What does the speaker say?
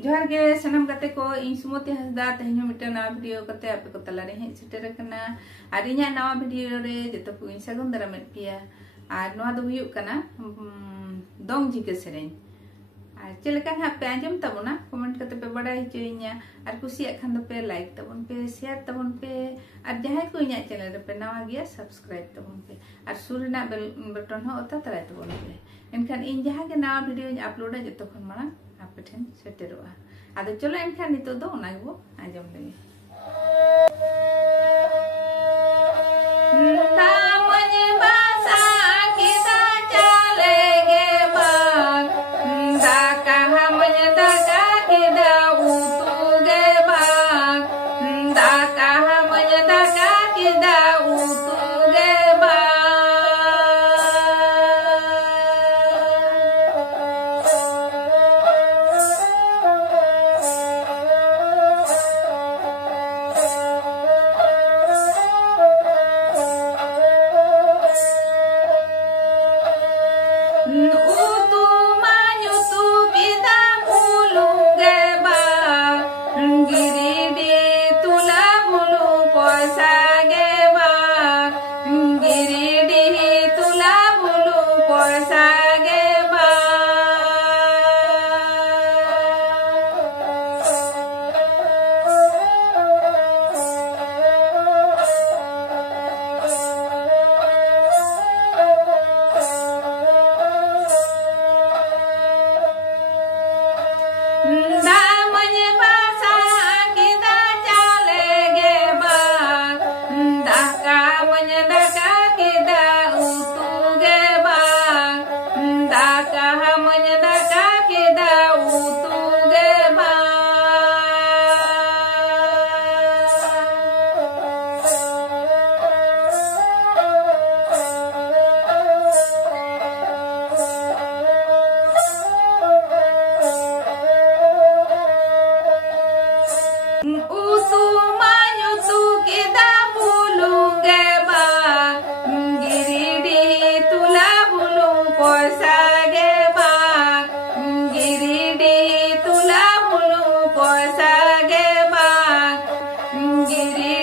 जोहार गे सनम गाते को इन सुमति हसदा तेहनो मिटे नवा वीडियो कते आपे को तलारे हे सेटर कना आर इन्या नवा वीडियो रे जतो को इन सागुन दारा मेट पिया आर नवा दो हुयुक कना दोंग जिके सेरेन आर चेलका हा पे आंजम तबोना कमेंट कते पे बड़ा हिचोइnya आर कुसिया खान दो पे लाइक तबन पे शेयर तबन पे आर जहां को इन्या चैनल रे पे नवा गिया सब्सक्राइब तबन पे आर सुरना बेल बटन हो ओता तरा तबन पे एनखान इन जहां के नवा वीडियो अपलोड जतो खन माना आपे ठेन सेटेरोआ आदो चलो एनखान नितो दो ओना गबो आंजम लेगे गिरी